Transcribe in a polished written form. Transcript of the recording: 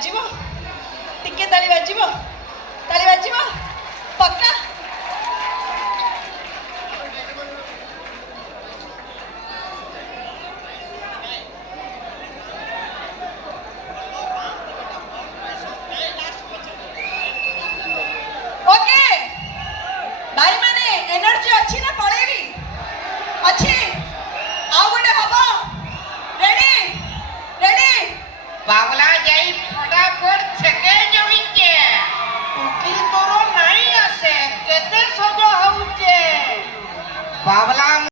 ବାଜିବ ଟିକେ ତାଳି ବାଜିବ ପକ୍କା ओके भाई माने एनर्जी अच्छी ना पड़ेगी अच्छी आओ गोटे हबो रेडी बावला जाई फटाफट छके